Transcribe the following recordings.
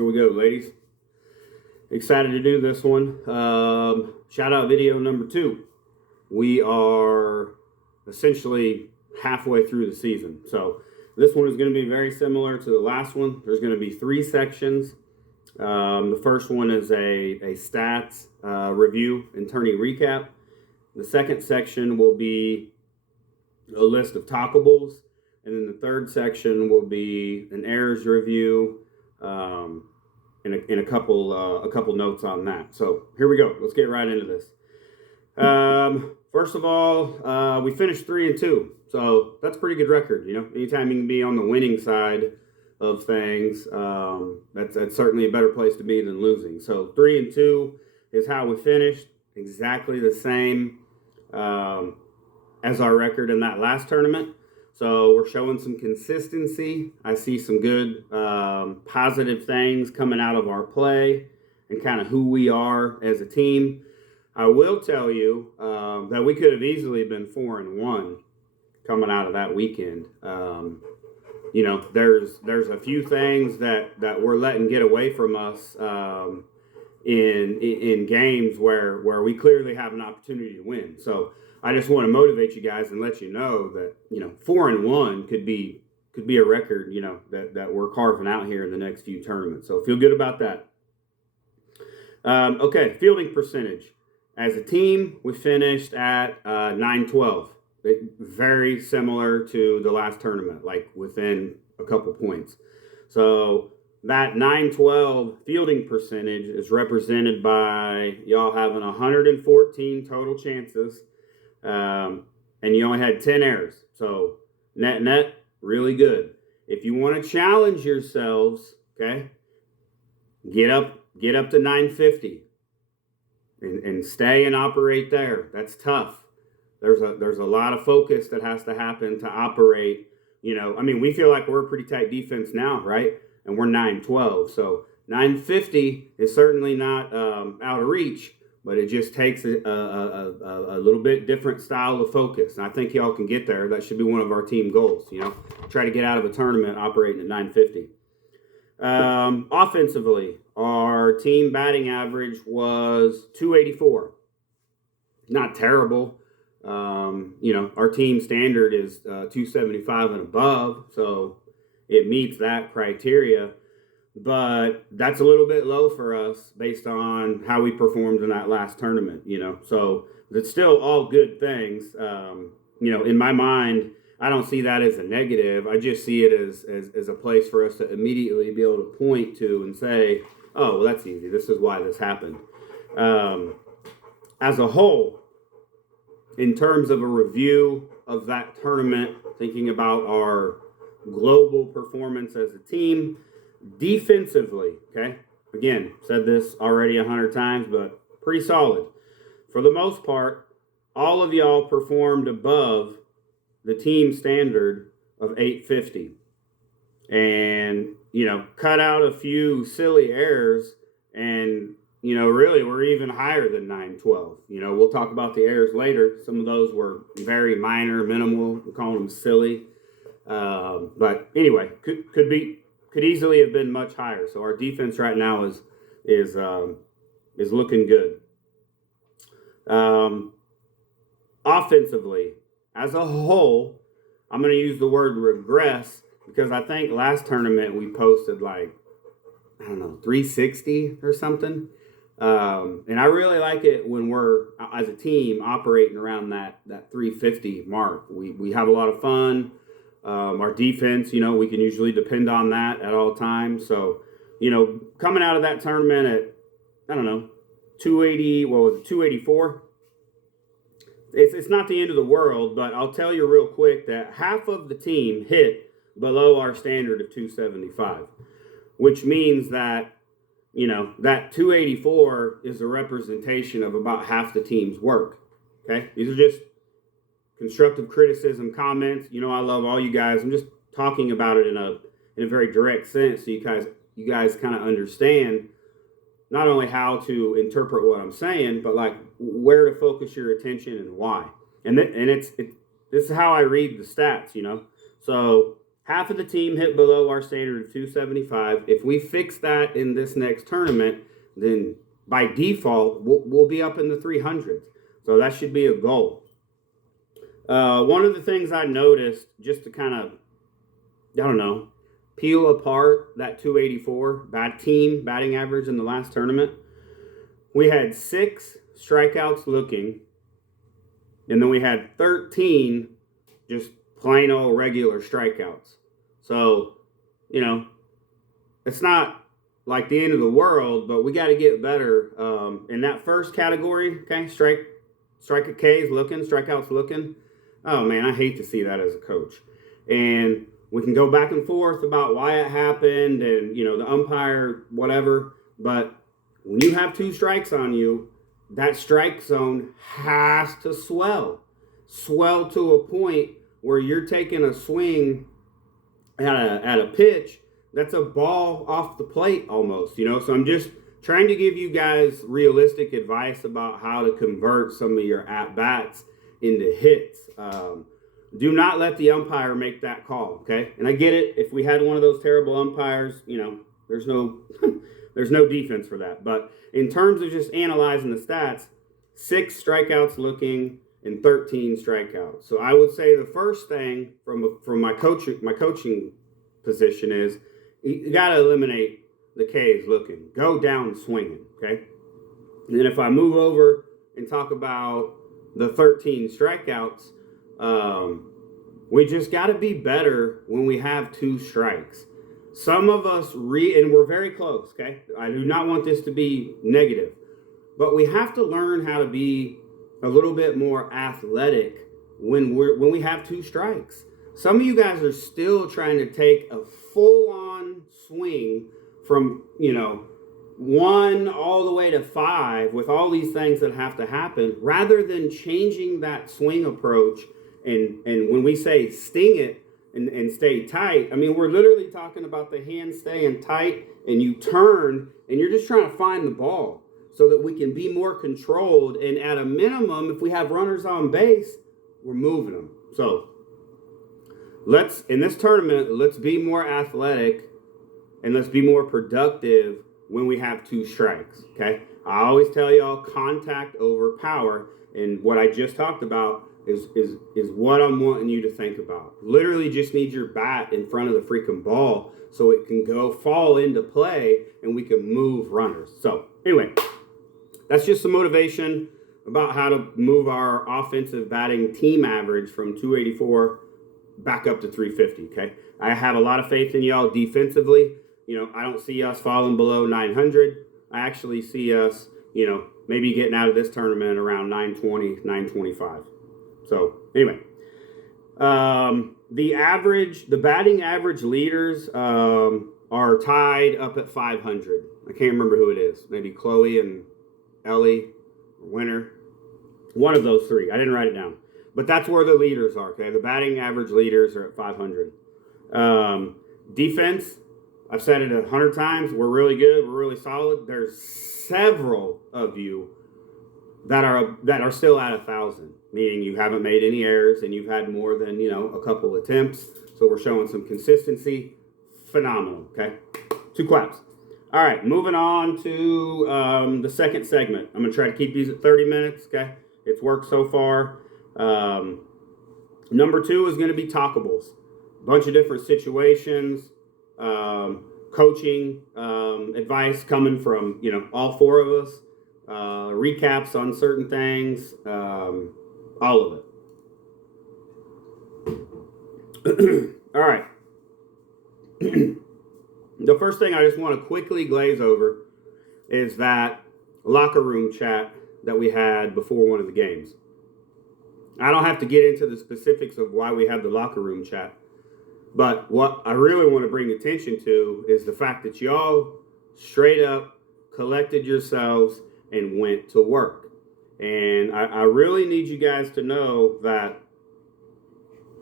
here we go, ladies. Excited to do this one. Shout out video number 2. We are essentially halfway through the season. So this one is going to be very similar to the last one. There's going to be 3 sections. The first one is a stats review and tourney recap. The second section will be a list of talkables. And then the third section will be an errors review and a couple notes on that. So here we go. Let's get right into this. First of all, we finished 3-2, so that's a pretty good record. You know, anytime you can be on the winning side of things, that's certainly a better place to be than losing. So 3-2 is how we finished. Exactly the same as our record in that last tournament. So we're showing some consistency. I see some good positive things coming out of our play and kind of who we are as a team. I will tell you that we could have easily been 4-1 coming out of that weekend. You know, there's a few things that we're letting get away from us in games where we clearly have an opportunity to win. So I just want to motivate you guys and let you know that, you know, 4-1 could be a record, you know, that we're carving out here in the next few tournaments. So feel good about that. Okay, fielding percentage. As a team, we finished at 9-12. Very similar to the last tournament, like within a couple points. So that 9-12 fielding percentage is represented by y'all having 114 total chances. And you only had 10 errors. So net, really good. If you want to challenge yourselves, okay, get up to 950 and stay and operate there. That's tough. There's a lot of focus that has to happen to operate. You know, I mean, we feel like we're a pretty tight defense now, right? And we're 9-12. So 950 is certainly not out of reach. But it just takes a little bit different style of focus. And I think y'all can get there. That should be one of our team goals, you know. Try to get out of a tournament operating at 950. Offensively, our team batting average was 284. Not terrible. You know, our team standard is 275 and above. So it meets that criteria. But that's a little bit low for us based on how we performed in that last tournament, you know. So it's still all good things. You know, in my mind, I don't see that as a negative. I just see it as a place for us to immediately be able to point to and say, oh, well, that's easy. This is why this happened. As a whole, in terms of a review of that tournament, thinking about our global performance as a team, defensively, okay, again, said this already 100 times, but pretty solid. For the most part, all of y'all performed above the team standard of 850. And, you know, cut out a few silly errors and, you know, really we're even higher than 912. You know, we'll talk about the errors later. Some of those were very minor, minimal. We're calling them silly. But anyway, could easily have been much higher. So our defense right now is looking good. Offensively, as a whole, I'm going to use the word regress because I think last tournament we posted like, I don't know, 360 or something. And I really like it when we're, as a team, operating around that 350 mark. We have a lot of fun. Our defense, you know, we can usually depend on that at all times. So, you know, coming out of that tournament at, I don't know, 284? It's not the end of the world, but I'll tell you real quick that half of the team hit below our standard of 275, which means that, you know, that 284 is a representation of about half the team's work. Okay? These are just constructive criticism comments. You know, I love all you guys. I'm just talking about it in a very direct sense so you guys kind of understand not only how to interpret what I'm saying, but like where to focus your attention and why. And this is how I read the stats, you know. So half of the team hit below our standard of 275. If we fix that in this next tournament, then by default, we'll be up in the 300s. So that should be a goal. One of the things I noticed, just to kind of, I don't know, peel apart that 284 batting average in the last tournament, we had 6 strikeouts looking, and then we had 13 just plain old regular strikeouts. So, it's not like the end of the world, but we got to get better. In that first category, okay, strikeout Ks looking, strikeouts looking. Oh man, I hate to see that as a coach. And we can go back and forth about why it happened and, the umpire, whatever. But when you have 2 strikes on you, that strike zone has to swell to a point where you're taking a swing at a pitch that's a ball off the plate almost, So I'm just trying to give you guys realistic advice about how to convert some of your at-bats into hits. Do not let the umpire make that call, okay? And I get it. If we had one of those terrible umpires, there's no there's no defense for that. But in terms of just analyzing the stats, 6 strikeouts looking and 13 strikeouts. So I would say the first thing from my coaching position is you got to eliminate the K's looking. Go down swinging, okay? And then if I move over and talk about the 13 strikeouts, we just got to be better when we have 2 strikes. Some of us and we're very close, okay? I do not want this to be negative, but we have to learn how to be a little bit more athletic when we have 2 strikes. Some of you guys are still trying to take a full-on swing from, 1 all the way to 5 with all these things that have to happen, rather than changing that swing approach. And when we say sting it and stay tight, I mean, we're literally talking about the hand staying tight and you turn and you're just trying to find the ball so that we can be more controlled. And at a minimum, if we have runners on base, we're moving them. So in this tournament, let's be more athletic and let's be more productive when we have 2 strikes, okay? I always tell y'all contact over power, and what I just talked about is what I'm wanting you to think about. Literally just need your bat in front of the freaking ball so it can fall into play and we can move runners. So anyway, that's just some motivation about how to move our offensive batting team average from 284 back up to 350, okay? I have a lot of faith in y'all defensively. I don't see us falling below 900. I actually see us, maybe getting out of this tournament around 920, 925. So anyway, the batting average leaders are tied up at 500. I can't remember who it is. Maybe Chloe and Ellie, Winter. One of those 3. I didn't write it down. But that's where the leaders are, okay? The batting average leaders are at 500. Defense, I've said it 100 times. We're really good. We're really solid. There's several of you that are still at 1,000, meaning you haven't made any errors and you've had more than, a couple attempts. So we're showing some consistency. Phenomenal, okay? 2 claps. All right, moving on to the second segment. I'm going to try to keep these at 30 minutes, okay? It's worked so far. Number 2 is going to be Talkables. A bunch of different situations, coaching advice coming from, all 4 of us, recaps on certain things, all of it. All right. The first thing I just want to quickly glaze over is that locker room chat that we had before one of the games. I don't have to get into the specifics of why we have the locker room chat, but what I really want to bring attention to is the fact that y'all straight up collected yourselves and went to work. And I really need you guys to know that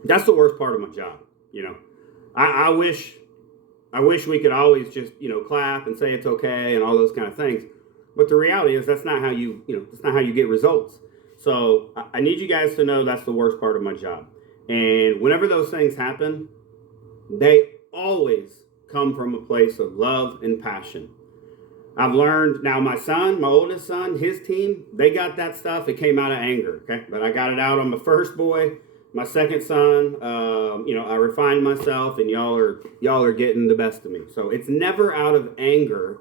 that's the worst part of my job. I wish we could always just, clap and say it's okay and all those kind of things. But the reality is that's not how that's not how you get results. So I need you guys to know that's the worst part of my job. And whenever those things happen, they always come from a place of love and passion. I've learned now, my son, my oldest son, his team, they got that stuff. It came out of anger, okay? But I got it out on my first boy, my second son. I refined myself, and y'all are getting the best of me. So it's never out of anger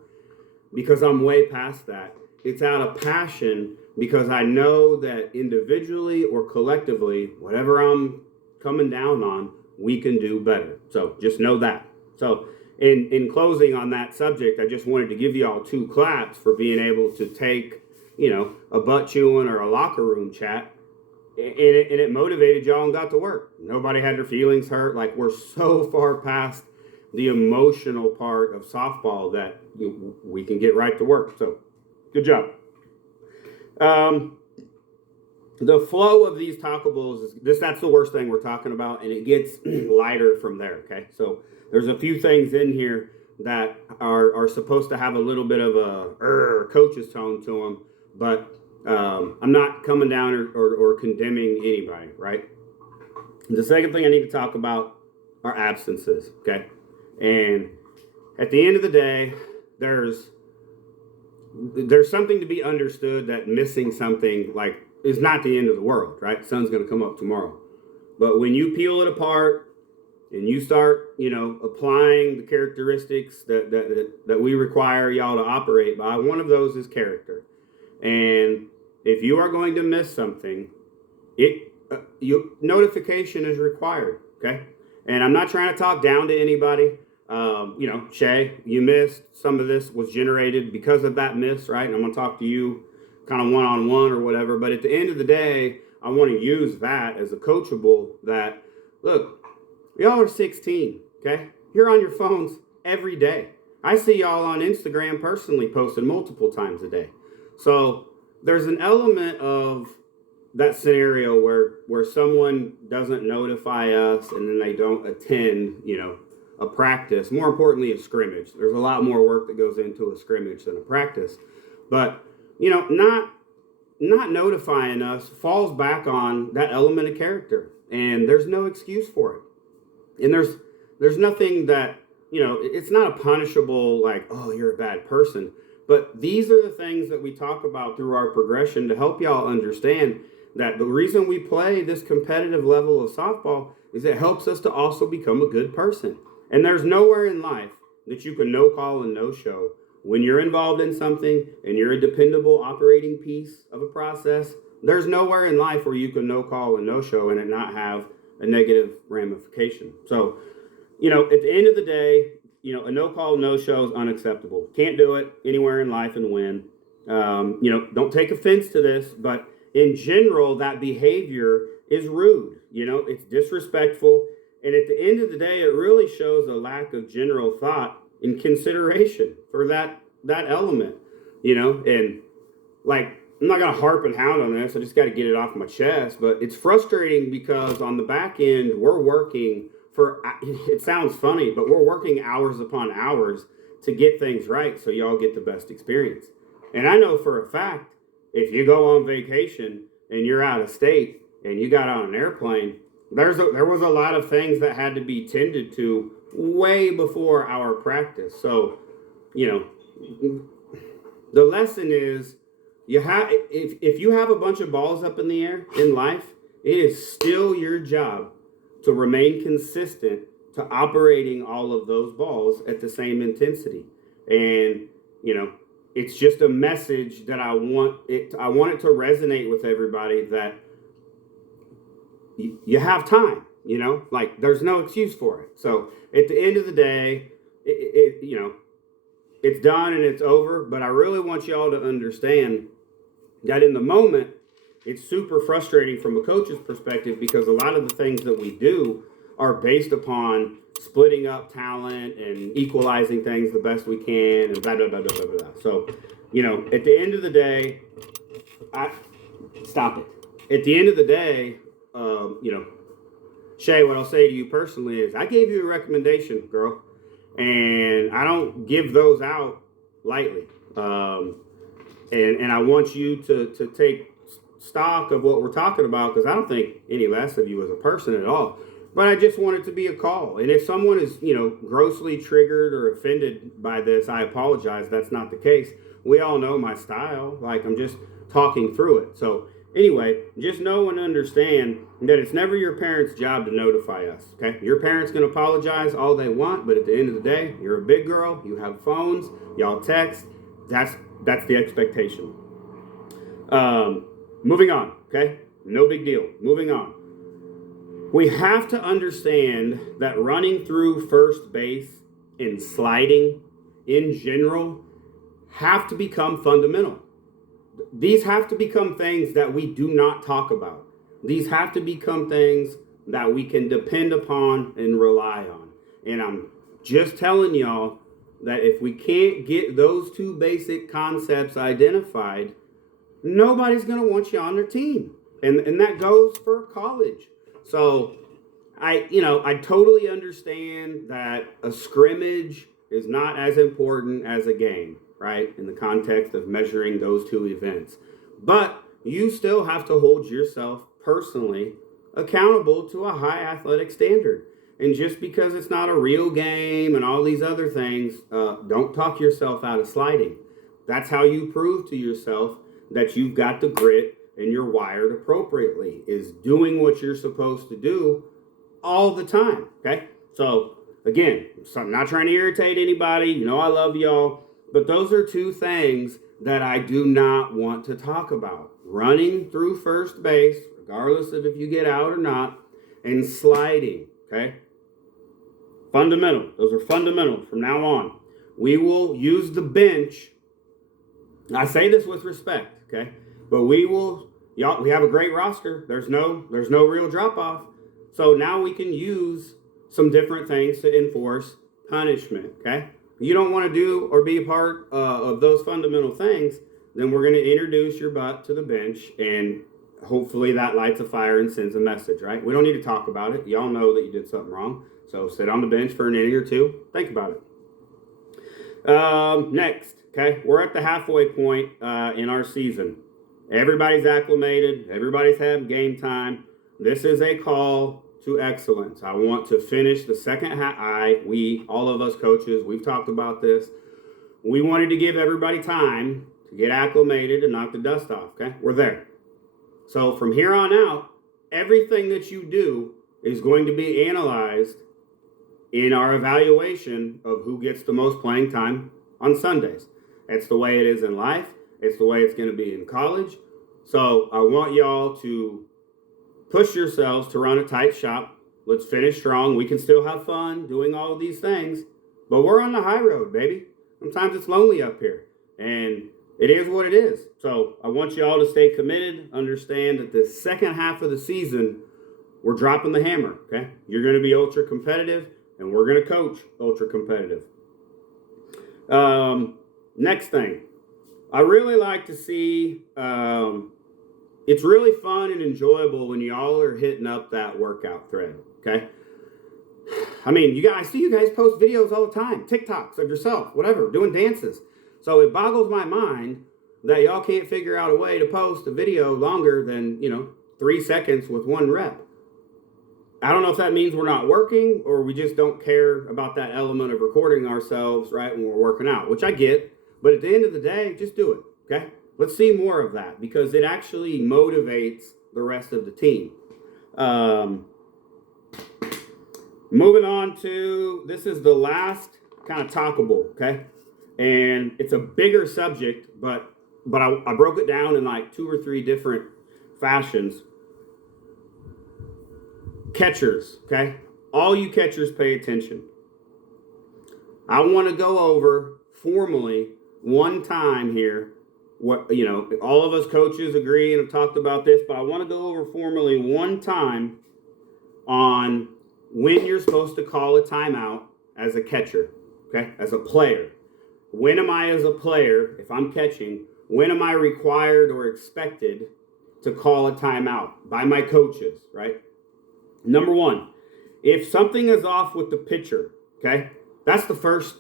because I'm way past that. It's out of passion because I know that individually or collectively, whatever I'm coming down on, we can do better. So just know that. So in closing on that subject, I just wanted to give you all 2 claps for being able to take, a butt chewing or a locker room chat, and it motivated y'all and got to work. Nobody had their feelings hurt. Like, we're so far past the emotional part of softball that we can get right to work. So good job. The flow of these talkables is that's the worst thing we're talking about, and it gets lighter from there. Okay, so there's a few things in here that are supposed to have a little bit of a coach's tone to them, but I'm not coming down or condemning anybody, right? The second thing I need to talk about are absences, okay? And at the end of the day, there's something to be understood that missing something like is not the end of the world, right? The sun's going to come up tomorrow. But when you peel it apart and you start, applying the characteristics that we require y'all to operate by, one of those is character. And if you are going to miss something, notification is required, okay? And I'm not trying to talk down to anybody. Shay, you missed. Some of this was generated because of that miss, right? And I'm going to talk to you kind of one-on-one or whatever. But at the end of the day, I want to use that as a coachable that, look, y'all are 16, okay? You're on your phones every day. I see y'all on Instagram personally posting multiple times a day. So there's an element of that scenario where someone doesn't notify us and then they don't attend, a practice. More importantly, a scrimmage. There's a lot more work that goes into a scrimmage than a practice. But, not notifying us falls back on that element of character. And there's no excuse for it. And there's nothing that, it's not a punishable, like, oh, you're a bad person. But these are the things that we talk about through our progression to help y'all understand that the reason we play this competitive level of softball is it helps us to also become a good person. And there's nowhere in life that you can no call and no show when you're involved in something and you're a dependable operating piece of a process. There's nowhere in life where you can no call and no show and it not have a negative ramification. So, at the end of the day, a no call, no show is unacceptable. Can't do it anywhere in life and win. Don't take offense to this, but in general, that behavior is rude. It's disrespectful. And at the end of the day, it really shows a lack of general thought and consideration for that element, and like, I'm not going to harp and hound on this. I just got to get it off my chest, but it's frustrating because on the back end, we're working it sounds funny, but we're working hours upon hours to get things right so y'all get the best experience. And I know for a fact, if you go on vacation and you're out of state and you got on an airplane, there was a lot of things that had to be tended to way before our practice. So, the lesson is if you have a bunch of balls up in the air in life, it is still your job to remain consistent to operating all of those balls at the same intensity. And, it's just a message that I want it to resonate with everybody that you have time, like there's no excuse for it. So at the end of the day, it's done and it's over. But I really want y'all to understand that in the moment, it's super frustrating from a coach's perspective because a lot of the things that we do are based upon splitting up talent and equalizing things the best we can and blah, blah, blah, blah, blah, blah. So, at the end of the day, stop it. At the end of the day, Shay, what I'll say to you personally is I gave you a recommendation, girl, and I don't give those out lightly. And I want you to take stock of what we're talking about because I don't think any less of you as a person at all. But I just want it to be a call. And if someone is, grossly triggered or offended by this, I apologize. That's not the case. We all know my style. Like, I'm just talking through it. So anyway, just know and understand that it's never your parents' job to notify us. Okay? Your parents can apologize all they want, but at the end of the day, you're a big girl. You have phones. Y'all text. That's the expectation. Moving on. Okay? No big deal. Moving on. We have to understand that running through first base and sliding in general have to become fundamental. These have to become things that we do not talk about. These have to become things that we can depend upon and rely on. And I'm just telling y'all that if we can't get those two basic concepts identified, nobody's going to want you on their team. And that goes for college. So I totally understand that a scrimmage is not as important as a game, right? In the context of measuring those two events. But you still have to hold yourself personally accountable to a high athletic standard. And just because it's not a real game and all these other things, don't talk yourself out of sliding. That's how you prove to yourself that you've got the grit and you're wired appropriately, is doing what you're supposed to do all the time, okay? So, again, I'm not trying to irritate anybody. I love y'all. But those are two things that I do not want to talk about. Running through first base, regardless of if you get out or not, and sliding, okay? Fundamental. Those are fundamental from now on. We will use the bench. I say this with respect, okay? But we have a great roster. There's no real drop-off. So now we can use some different things to enforce punishment, okay? You don't want to do or be a part of those fundamental things, then we're going to introduce your butt to the bench, and hopefully that lights a fire and sends a message, right? We don't need to talk about it. Y'all know that you did something wrong. So sit on the bench for an inning or two. Think about it. Next, okay? We're at the halfway point in our season. Everybody's acclimated. Everybody's had game time. This is a call to excellence. I want to finish the second half. All of us coaches, we've talked about this. We wanted to give everybody time to get acclimated and knock the dust off, okay? We're there. So from here on out, everything that you do is going to be analyzed in our evaluation of who gets the most playing time on Sundays. That's the way it is in life. It's the way it's going to be in college. So I want y'all to push yourselves to run a tight shop. Let's finish strong. We can still have fun doing all of these things, but we're on the high road, baby. Sometimes it's lonely up here, and it is what it is. So I want y'all to stay committed. Understand that the second half of the season, we're dropping the hammer, okay? You're going to be ultra competitive, and we're going to coach ultra competitive. Next thing, I really like to see, it's really fun and enjoyable when y'all are hitting up that workout thread, okay? I mean, I see you guys post videos all the time, TikToks of yourself, whatever, doing dances. So it boggles my mind that y'all can't figure out a way to post a video longer than, 3 seconds with one rep. I don't know if that means we're not working or we just don't care about that element of recording ourselves, right, when we're working out, which I get. But at the end of the day, just do it, okay? Let's see more of that because it actually motivates the rest of the team. Moving on to, this is the last kind of talkable, okay? And it's a bigger subject, but I broke it down in like 2 or 3 different fashions. Catchers, okay? All you catchers pay attention. I want to go over formally one time here what, all of us coaches agree and have talked about this, but I want to go over formally one time on when you're supposed to call a timeout as a catcher, okay? As a player. When am I, as a player, if I'm catching, when am I required or expected to call a timeout by my coaches, right? Number 1, if something is off with the pitcher, okay, that's the first,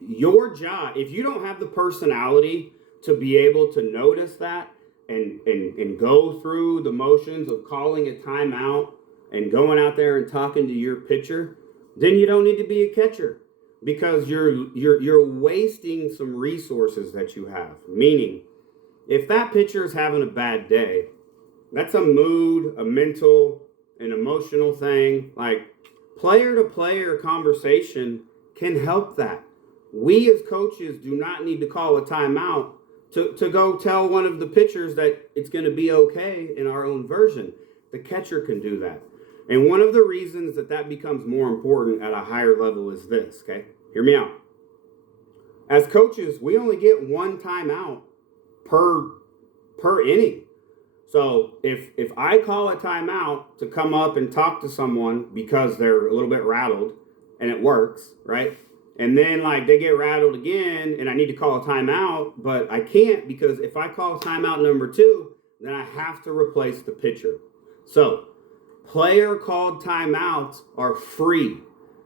your job, if you don't have the personality to be able to notice that and go through the motions of calling a timeout and going out there and talking to your pitcher, then you don't need to be a catcher, because you're wasting some resources that you have. Meaning, if that pitcher is having a bad day, that's a mood, a mental, an emotional thing. Like, player to player conversation can help that. We as coaches do not need to call a timeout to go tell one of the pitchers that it's going to be okay in our own version. The catcher can do that. And one of the reasons that becomes more important at a higher level is this, okay? Hear me out. As coaches, we only get one timeout per inning. So if I call a timeout to come up and talk to someone because they're a little bit rattled, and it works, right? And then like they get rattled again and I need to call a timeout, but I can't, because if I call timeout number 2, then I have to replace the pitcher. So player called timeouts are free.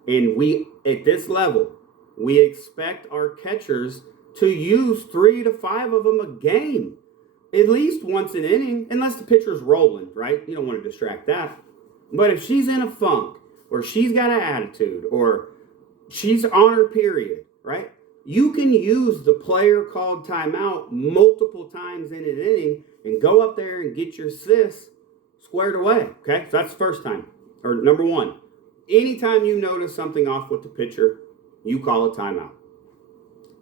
And we, at this level, we expect our catchers to use 3 to 5 of them a game, at least once an inning, unless the pitcher's rolling, right? You don't want to distract that. But if she's in a funk, or she's got an attitude, or she's on her period, right? You can use the player called timeout multiple times in an inning and go up there and get your sis squared away, okay? So that's the first time, or number 1. Anytime you notice something off with the pitcher, you call a timeout.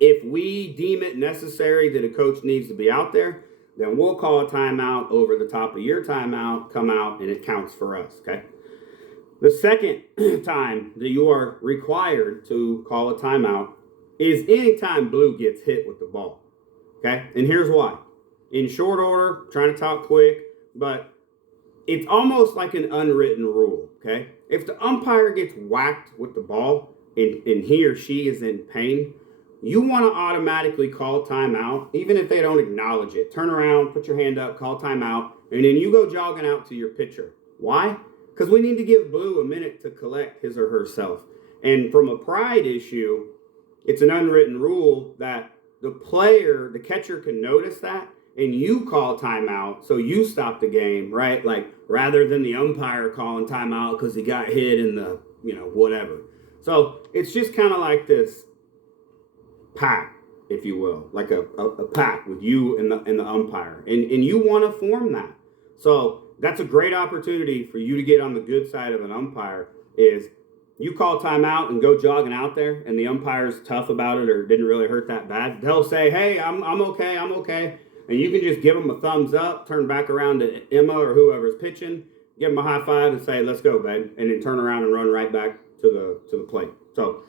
If we deem it necessary that a coach needs to be out there, then we'll call a timeout over the top of your timeout, come out, and it counts for us, okay? The second time that you are required to call a timeout is anytime Blue gets hit with the ball, okay? And here's why. In short order, trying to talk quick, but it's almost like an unwritten rule, okay? If the umpire gets whacked with the ball and he or she is in pain, you want to automatically call timeout, even if they don't acknowledge it. Turn around, put your hand up, call timeout, and then you go jogging out to your pitcher. Why? Because we need to give Blue a minute to collect his or herself. And from a pride issue, it's an unwritten rule that the catcher can notice that, and you call timeout, so you stop the game, right? Like, rather than the umpire calling timeout because he got hit in the, whatever. So it's just kind of like this pack, if you will, like a pack with you and the umpire. And you want to form that. So that's a great opportunity for you to get on the good side of an umpire. Is you call timeout and go jogging out there, and the umpire's tough about it or didn't really hurt that bad. They'll say, hey, I'm okay. And you can just give them a thumbs up, turn back around to Emma or whoever's pitching, give them a high five and say, let's go, babe. And then turn around and run right back to the plate. So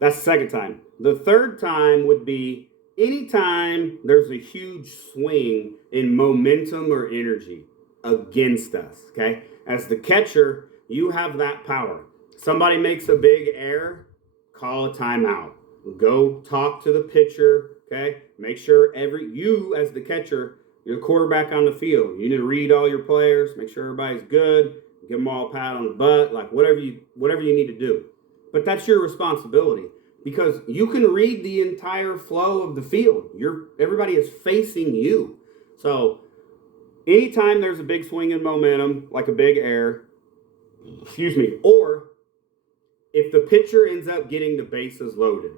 that's the second time. The third time would be anytime there's a huge swing in momentum or energy against us, okay? As the catcher, you have that power. Somebody makes a big error, call a timeout. Go talk to the pitcher, okay? Make sure you as the catcher, you're the quarterback on the field. You need to read all your players, make sure everybody's good, give them all a pat on the butt, like whatever you need to do. But that's your responsibility, because you can read the entire flow of the field. Everybody is facing you. So anytime there's a big swing in momentum, like a big error, or if the pitcher ends up getting the bases loaded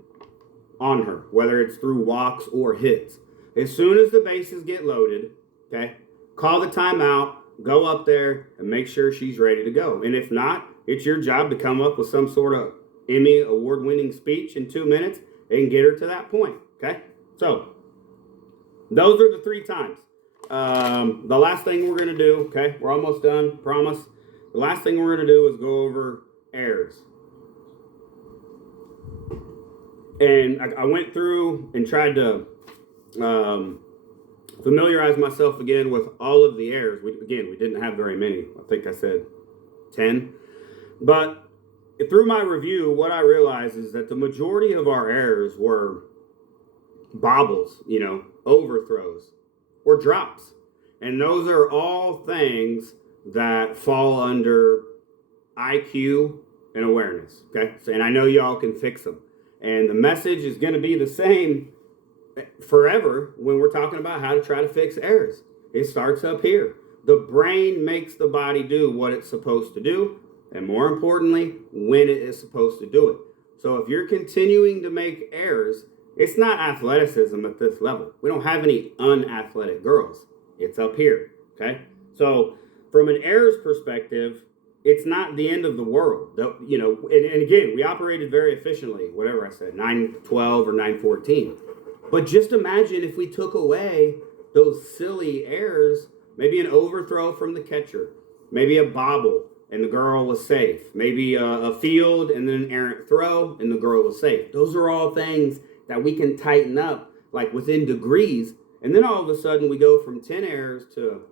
on her, whether it's through walks or hits, as soon as the bases get loaded, okay, call the timeout, go up there and make sure she's ready to go. And if not, it's your job to come up with some sort of Emmy award-winning speech in 2 minutes and get her to that point, okay? So those are the 3 times. The last thing we're going to do, okay, we're almost done, promise. The last thing we're going to do is go over errors. And I went through and tried to familiarize myself again with all of the errors. We didn't have very many. I think I said 10. But through my review, what I realized is that the majority of our errors were bobbles, overthrows, or drops. And those are all things that fall under IQ and awareness, okay? And I know y'all can fix them. And the message is going to be the same forever when we're talking about how to try to fix errors. It starts up here. the brain makes the body do what it's supposed to do, and more importantly, when it is supposed to do it. So if you're continuing to make errors, it's not athleticism at this level. We don't have any unathletic girls. It's up here, okay? So from an errors perspective, it's not the end of the world. You know, and again, we operated very efficiently, whatever I said, 9:12 or 9:14. But just imagine if we took away those silly errors, maybe an overthrow from the catcher, maybe a bobble, and the girl was safe. Maybe a field and then an errant throw, and the girl was safe. Those are all things that we can tighten up, like within degrees. And then all of a sudden we go from 10 errors to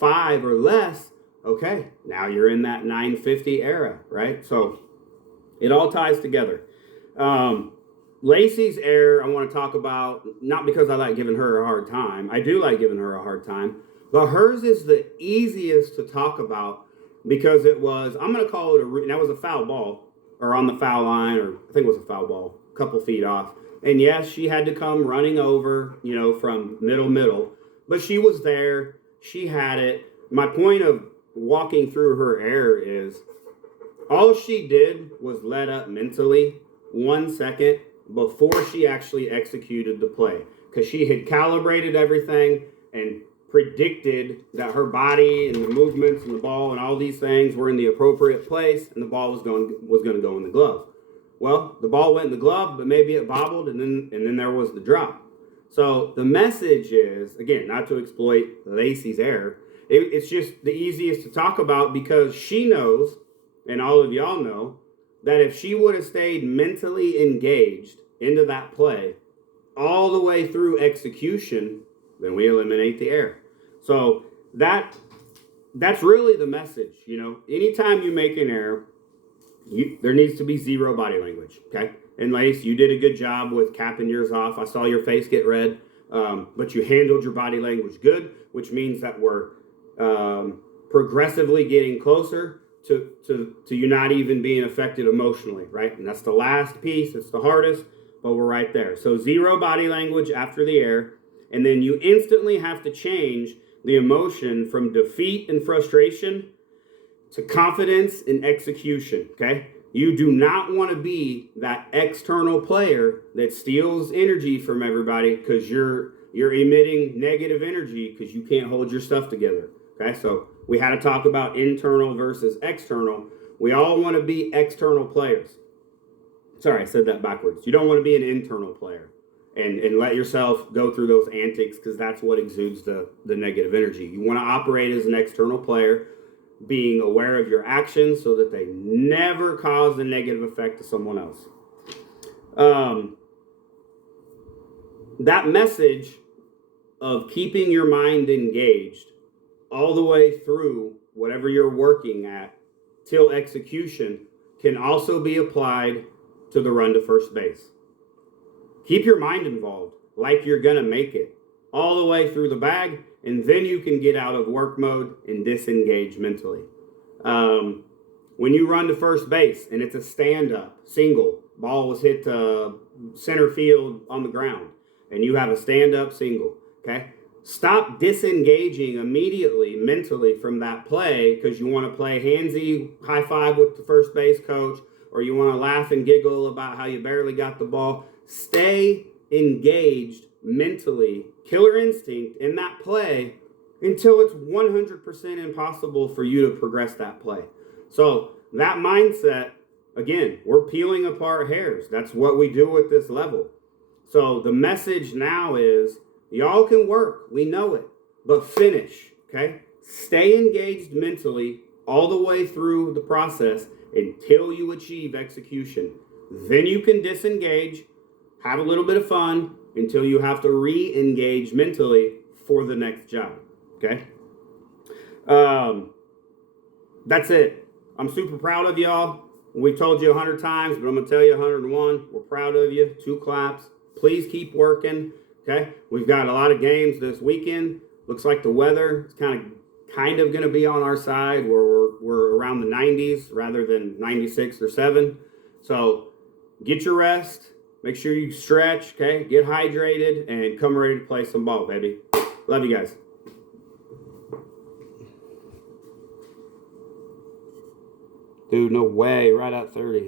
5 or less. Okay, now you're in that 950 era, right? So it all ties together. Lacey's error I want to talk about, not because I like giving her a hard time. I do like giving her a hard time. But hers is the easiest to talk about because it was, I'm going to call it that was a foul ball, or on the foul line, or I think it was a foul ball, a couple feet off. And yes, she had to come running over, you know, from middle, but she was there. She had it. My point of walking through her error is all she did was let up mentally 1 second before she actually executed the play, because she had calibrated everything and predicted that her body and the movements and the ball and all these things were in the appropriate place, and the ball was going to go in the glove. Well, the ball went in the glove, but maybe it bobbled, and then there was the drop. So the message is, again, not to exploit Lacey's error. It's just the easiest to talk about because she knows, and all of y'all know, that if she would have stayed mentally engaged into that play all the way through execution, then we eliminate the error. So that's really the message. You know, anytime you make an error, there needs to be zero body language, okay? And Lace, you did a good job with capping yours off. I saw your face get red, but you handled your body language good, which means that we're progressively getting closer to you not even being affected emotionally, right? And that's the last piece. It's the hardest, but we're right there. So zero body language after the error, and then you instantly have to change the emotion from defeat and frustration to confidence and execution, okay? You do not want to be that external player that steals energy from everybody because you're emitting negative energy because you can't hold your stuff together, okay? So we had to talk about internal versus external. We all want to be external players. Sorry, I said that backwards. You don't want to be an internal player and let yourself go through those antics because that's what exudes the negative energy. You want to operate as an external player, being aware of your actions so that they never cause a negative effect to someone else. That message of keeping your mind engaged all the way through whatever you're working at till execution can also be applied to the run to first base. Keep your mind involved like you're going to make it all the way through the bag, and then you can get out of work mode and disengage mentally. When you run to first base and it's a stand-up single, ball was hit to center field on the ground, and you have a stand-up single, okay? Stop disengaging immediately mentally from that play because you want to play handsy, high five with the first base coach, or you want to laugh and giggle about how you barely got the ball. Stay engaged mentally, killer instinct in that play until it's 100% impossible for you to progress that play. So that mindset, again, we're peeling apart hairs. That's what we do at this level. So the message now is, y'all can work, we know it, but finish, okay? Stay engaged mentally all the way through the process until you achieve execution. Then you can disengage, have a little bit of fun until you have to re-engage mentally for the next job, okay? That's it. I'm super proud of y'all. We've told you 100 times, but I'm going to tell you 101. We're proud of you. 2 claps. Please keep working. Okay, we've got a lot of games this weekend. Looks like the weather is kind of going to be on our side, where we're around the 90s rather than 96 or 7. So get your rest. Make sure you stretch. Okay, get hydrated and come ready to play some ball, baby. Love you guys. Dude, no way. Right at 30.